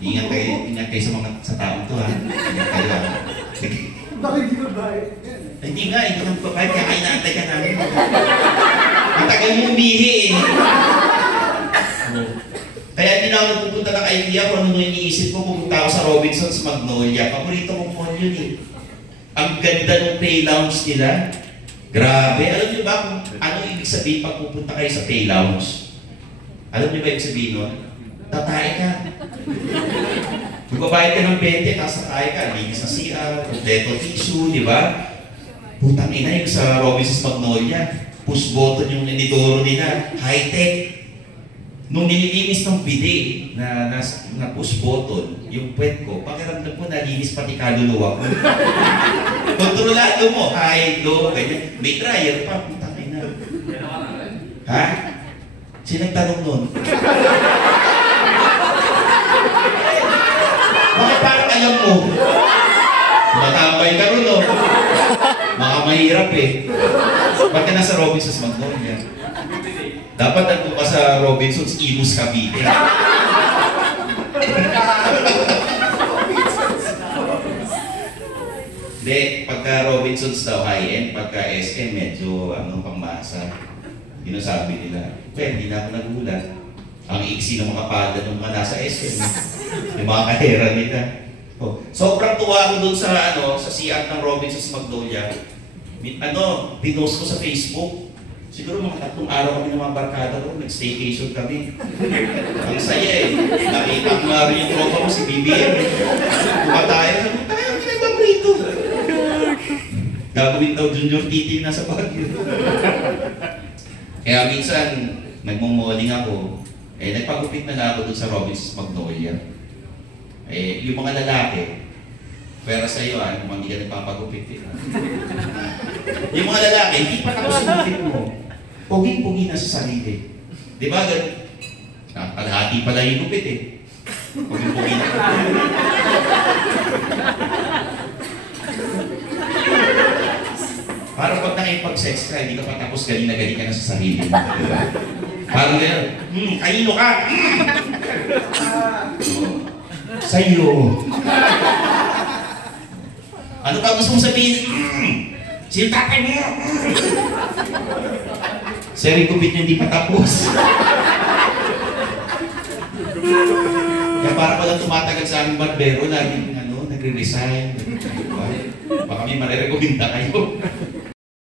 Ingat kayo sa taong to, ha? Ingat kayo, ha? Bakit hindi babae? Hindi nga, hindi ka babae, kaya inaantay ka namin. Ang tagal mo umihi, eh. Kaya hindi na ako nagpupunta ng idea kung ano yung iniisip ko, pupunta ako sa Robinson's Magnolia. Paborito kong mall yun, eh. Ang ganda ng play lounge nila. Grabe. Alam niyo ba kung anong ibig sabihin pag pupunta kayo sa play lounge? Alam niyo ba ibig sabihin nun? Tatay ka. Magbabayad ka ng 20, tapos tatay ka. Linis na CR, kompleto tissue, di ba? Putang ina yung sa Robinson's Magnolia. Push button yung inidoro nila. High-tech. Nung nililinis ng bidet na push button, yung puwet ko, pakiramdam ko nalinis pati kaluluwa ko. Kontrolado mo, high, low, ganyan. May dryer pa, putang ina. Ha? Sino nagtanong nun? Bakit parang alam mo? Matambay ka rin, no? Baka mahirap, eh. Ba't ka nasa Robinson's Magnolia? Dapat nandun ka sa Robinson's Imus Cavite. Hindi, pagka Robinson's daw high-end, pagka SM medyo pangmasa. Yun ang sabi nila. Well, hindi na ako nagulat. Ang iksi ng mga pada ng mga nasa SM. Yung mga kahera nila. Oh. Sobrang tuwa ako dun sa CR ng Robinson's Magnolia. Pinost ko sa Facebook. Siguro mga 3 araw kami ng mga barkada ko, nag-staycation kami. Ang saya, eh. Nakita ko nga rin yung tropa ko, si BBM. Kumatayo, sabi tayo, pinagbabrito. Gagawin daw Junior Titi na sa Baguio. Kaya minsan, nagmumoling ako. Nagpagupit na ako dun sa Robinson's Magnolia. Yung mga lalaki, pero sa iyo, kung hindi ka nagpapagupit. Yung mga lalaki, hindi pa tapos yung gupit mo. Puging-pugi na sa sarili. Di ba? Kalahati pala yung gupit, eh. Puging-pugi na. Parang pag nakipag-sex ka, hindi ka pa tapos galing ka na sa sarili mo. Diba? Parang gano'n, kanino ka? Sa'yo. Ano pa gusto mong sabihin? Sino tatay mo? Seri kubit niya hindi pa tapos. Kaya para pala tumatagal sa aming barbero, laging nagre-resign. Baka may marirekomenda kayo.